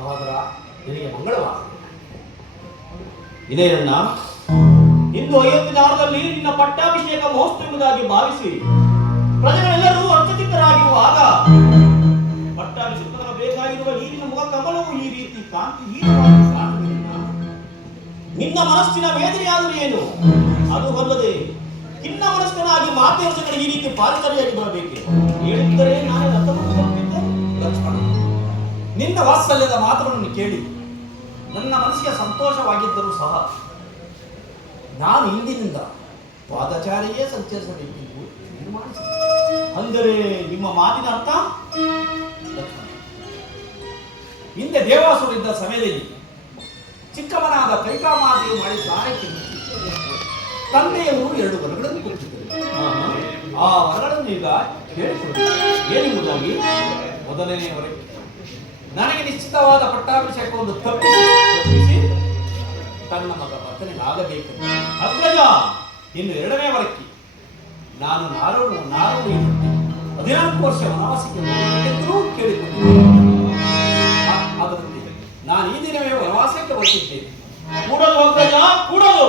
ಸಹೋದರ, ನಿನಗೆ ಮಂಗಳವಾಗಲಿ. ಇದೇ ಅಣ್ಣ, ಇಂದು ಅಯೋಧ್ಯೆಯಲ್ಲಿ ನಿನ್ನ ಪಟ್ಟಾಭಿಷೇಕ ಮಹೋತ್ಸವ ಎಂಬುದಾಗಿ ಭಾವಿಸಿ ಪ್ರಜೆಗಳೆಲ್ಲರೂ ಅರ್ಥಚಿತ್ತರಾಗಿರುವಾಗ ಪಟ್ಟಾಭಿಷೇಕ ಬೇಕಾಗಿರುವ ಈಗಿನ ಮುಖ ಕಮಲವು ಈ ರೀತಿ ಕಾಂತಿ ಹೀನವಾಗಿ ಕಾಣುವುದಿಲ್ಲ. ನಿನ್ನ ಮನಸ್ಸಿನ ವೇದನೆಯಾದರೂ ಏನು? ಅದು ಅಲ್ಲದೆ ಇನ್ನ ಮನಸ್ಕನಾಗಿ ಮಾತೇರ್ಸಗಳು ಈ ರೀತಿ ಪಾರಿಸರಿಯಾಗಿ ಬರಬೇಕು ಹೇಳಿದ್ದರೆ ನಾನೇ ರಥವನ್ನು ಲಕ್ಷ್ಮಣ, ನಿನ್ನ ವಾತ್ಸಲ್ಯದ ಮಾತುಗಳನ್ನು ಕೇಳಿ ನನ್ನ ಮನಸ್ಸಿಗೆ ಸಂತೋಷವಾಗಿದ್ದರೂ ಸಹ ನಾನು ಇಂದಿನಿಂದ ಪಾದಚಾರಿಯೇ ಸಂಚರಿಸಬೇಕೆಂದು ತೀರ್ಮಾನಿಸಿದೆ. ಅಂದರೆ ನಿಮ್ಮ ಮಾತಿನ ಅರ್ಥ? ಲಕ್ಷ್ಮಣ, ಹಿಂದೆ ದೇವಾಸುರಿದ್ದ ಸಮಯದಲ್ಲಿ ಚಿಕ್ಕವನಾದ ಕೈಕಾಮಾತೆಯು ಮಾಡಿ ಸಹಾಯಕ್ಕೆ ತಂದೆಯವರು 2 ವರಗಳನ್ನು ಕೊಟ್ಟಿದ್ದರು. ಆ ವರಗಳನ್ನು ಈಗ ಹೇಳಿಕೊಡಿ. ಏನೆಂಬುದಾಗಿ? ಮೊದಲನೇ ವರ, ನನಗೆ ನಿಶ್ಚಿತವಾದ ಪಟ್ಟಾಭಿಷೇಕವನ್ನು ತಪ್ಪಿಸಿ ತನ್ನ ಮಗ ಭರ್ತನಿಗಾಗಬೇಕು. ಅಗ್ರಜ, ಇನ್ನು 2ನೇ ವರಕ್ಕೆ ನಾನು ನಾರೋಡು 14 ವರ್ಷ ವನವಾಸಕ್ಕೆ ಹೋಗಬೇಕೆಂದರೂ ಕೇಳಿಕೊಂಡಿದ್ದೇನೆ. ಅದರಂತೆ ನಾನು ಈ ದಿನವೇ ವನವಾಸಕ್ಕೆ ಹೊರಟಿದ್ದೇನೆ. ಕೂಡಲು ಅಗ್ರಜ, ಕೂಡಲು.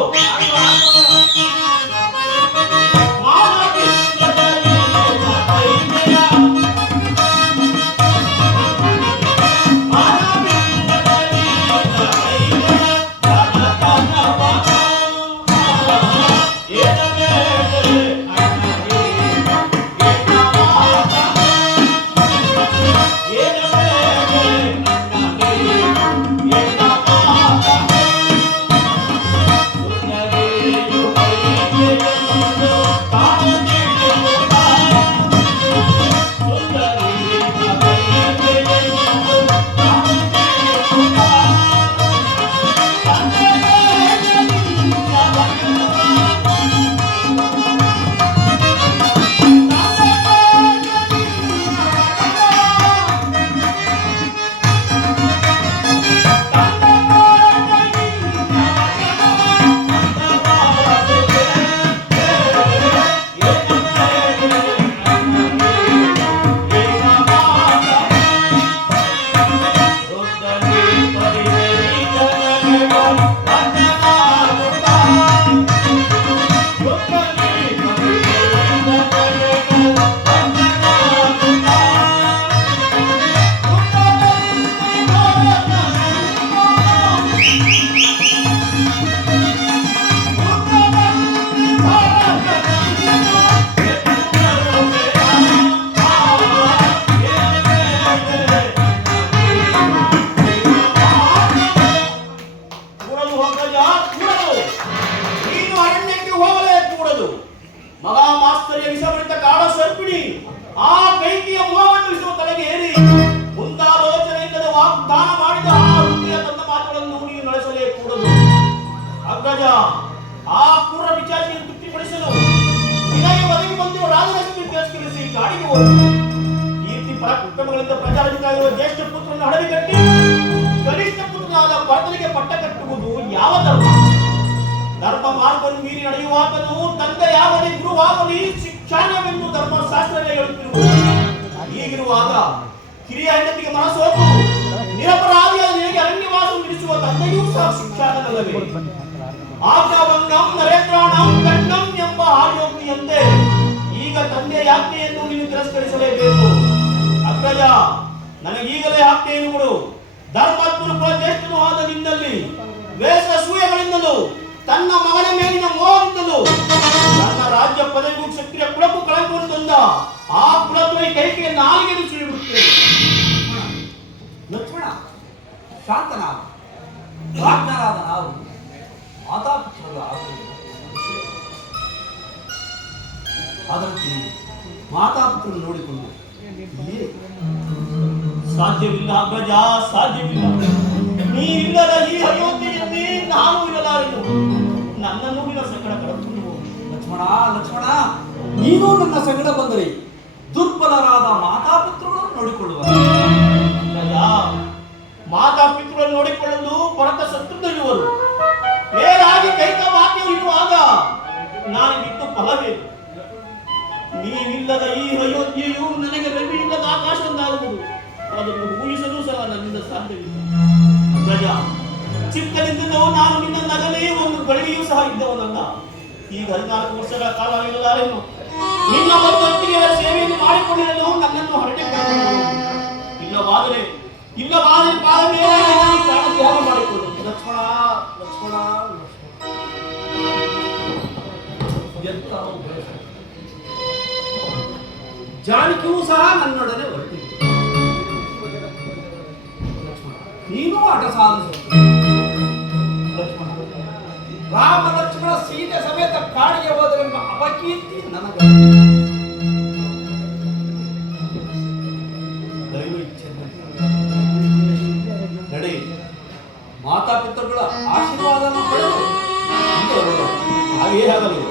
ಆ ಪೂರ್ವ ವಿಚಾರವನ್ನು ತೃಪ್ತಿಪಡಿಸಲು ವಿನಯ ಒದಗಿ ಬಂದಿರುವ ರಾಜಲಕ್ಷ್ಮಿ ತಿರಸ್ಕರಿಸಿ ಕಾಡಿಗೆ ಹೋದರು. ಕೀರ್ತಿ ಪರಾಕ್ರಮಗಳಿಂದ ಪ್ರಚಾರವಾಗಿರುವ ಜ್ಯೇಷ್ಠ ಪುತ್ರನ ಹಡವಿಗಟ್ಟಿ ಕನಿಷ್ಠ ಪುತ್ರನಾದ ಭರತನಿಗೆ ಪಟ್ಟ ಕಟ್ಟುವುದು ಯಾವ ಧರ್ಮ? ಧರ್ಮ ಮಾರ್ಗವನ್ನು ಮೀರಿ ನಡೆಯುವಾಗಲೂ ತಂದೆಯಾಗಲಿ ಗುರುವಾಗಲಿ ಶಿಕ್ಷಣವೆಂದು ಧರ್ಮಶಾಸ್ತ್ರವೇ ಹೇಳುತ್ತಿರುವುದು. ಹೀಗಿರುವಾಗ ಹಿರಿಯ ಹೆಂಡತಿಗೆ ಮನಸ್ಸೋತು ನಿರಪರಾಧಿಯಾದ ನಿನಗೆ ಅರಣ್ಯವಾಸ ನಿಲ್ಲಿಸುವ ತಂದೆಯೂ ಸಹ ಶಿಕ್ಷಾನಲ್ಲವೇ? ಆಜ್ಞಾಭಂಗಂ ನರೇಂದ್ರಾಣಂ ಖಂಡಂ ಎಂಬ ಆಯೋಕ್ತಿಯಂತೆ ಈಗ ತಂದೆಯ ಆಜ್ಞೆಯನ್ನು ನೀನು ತಿರಸ್ಕರಿಸಲೇಬೇಕು. ಅಗ್ರಜ, ನನಗೀಗಲೇ ಆಜ್ಞೆಯನ್ನು ಕೊಡು. ಧರ್ಮಾತ್ಮನು ಜ್ಯೇಷ್ಠನೂ ಆದ ನಿನ್ನಲ್ಲಿ ವೇಷ ಸೂಯಗಳಿಂದಲೂ ತನ್ನ ಮಗನ ಮೇಲಿನ ಮೋಹದಿಂದಲೂ ತನ್ನ ರಾಜ್ಯ ಪದವಿಗೂ ಕ್ಷತ್ರಿಯ ಕುಲಕ್ಕೂ ಕಳಂಕವನ್ನು ತಂದ ಆ ಕುಲದ್ರೋಹಿ ಕೈಕೆಯ ನಾಲಿಗೆಯನ್ನು ಸುಳಿಬಿಡುತ್ತೇನೆ. ಲಕ್ಷ್ಮಣ, ಶಾಂತನಾದ ಪ್ರಾಜ್ಞರಾದ ನಾವು ಮಾತಾಪಿತೃಗಳ ಅದರಂತೆ ಮಾತಾಪಿತೃಗಳು ನೋಡಿಕೊಂಡು ಸಾಧ್ಯವಿಲ್ಲ ಅಗ್ರಜ, ಸಾಧ್ಯವಿಲ್ಲ. ನೀರಿಲ್ಲದ ಈ ಅಯೋಧ್ಯೆಯಲ್ಲಿ ನಾನು ಇರಲಾರೆನು. ನನ್ನನ್ನು ನಿನ್ನ ಸಂಕಟ ಕಳೆದುಕೊಂಡು ಹೋಗು. ಲಕ್ಷ್ಮಣ, ಲಕ್ಷ್ಮಣ, ನೀನು ನನ್ನ ಸಂಕಟ ಬಂದರೆ ದುರ್ಬಲರಾದ ಮಾತಾಪಿತೃಗಳನ್ನು ನೋಡಿಕೊಳ್ಳುವ. ಮಾತಾಪಿತೃಗಳನ್ನು ನೋಡಿಕೊಳ್ಳಲು ಭರತ ಶತ್ರುಘ್ನರು ಮೇಲಾಗಿ ಕೈಕ ಮಾತೆಯು ಇರುವಾಗ ನಾನು ಬಿಟ್ಟು ಫಲವೇನು? ನೀವಿಲ್ಲದ ಈ ಅಯೋಧ್ಯೆಯು ನನಗೆ ರವಿ ಇಲ್ಲದ ಆಕಾಶವೊಂದಾಗುವುದು. ಅದನ್ನು ಊಹಿಸಲು ಸಹ ನನ್ನಿಂದ ಸಾಧ್ಯವಿಲ್ಲ. ಗಜ, ಚಿಕ್ಕನಿಂದಲೂ ನಾನು ನಿನ್ನ ನಗಲೇ ಒಂದು ಗಳಿಗೆಯೂ ಸಹ ಇದ್ದವನಲ್ಲ. ಈಗ 14 ವರ್ಷಗಳ ಕಾಲ ಇರಲಾರೇನು ನಿನ್ನ ಒತ್ತೊತ್ತಿಗೆ ಸೇವೆಯನ್ನು ಮಾಡಿಕೊಂಡಿರಲು ನನ್ನನ್ನು ಹೊರಟಿಕೊಳ್ಳಲು. ಇಲ್ಲವಾದರೆ ಪಾದ ಮೇಲೆ ನಾನು ಪ್ರಾಣತ್ಯಾಗ ಮಾಡಿಕೊಳ್ಳು. ಲಕ್ಷ್ಮಣ ಲಕ್ಷ್ಮಣ ಎಂತ ಜಾನಕಿಯೂ ಸಹ ನನ್ನೊಡನೆ ಹೊರಟಿದ್ದೆ. ನೀನು ಆಟ ಸಾಧಿಸು. ಲಕ್ಷ್ಮಣ, ರಾಮ ಲಕ್ಷ್ಮಣ ಸೀತೆ ಸಮೇತ ಕಾಡಿಗೆ ಹೋದರೆಂಬ ಅಪಕೀರ್ತಿ ನನಗೆ. ದೈವ ಇಚ್ಛೆ ನಡೆ. ಮಾತಾಪಿತೃಗಳ ಆಶೀರ್ವಾದವನ್ನು ಪಡೆದು ಹಾಗೇ ಆಗಲಿ.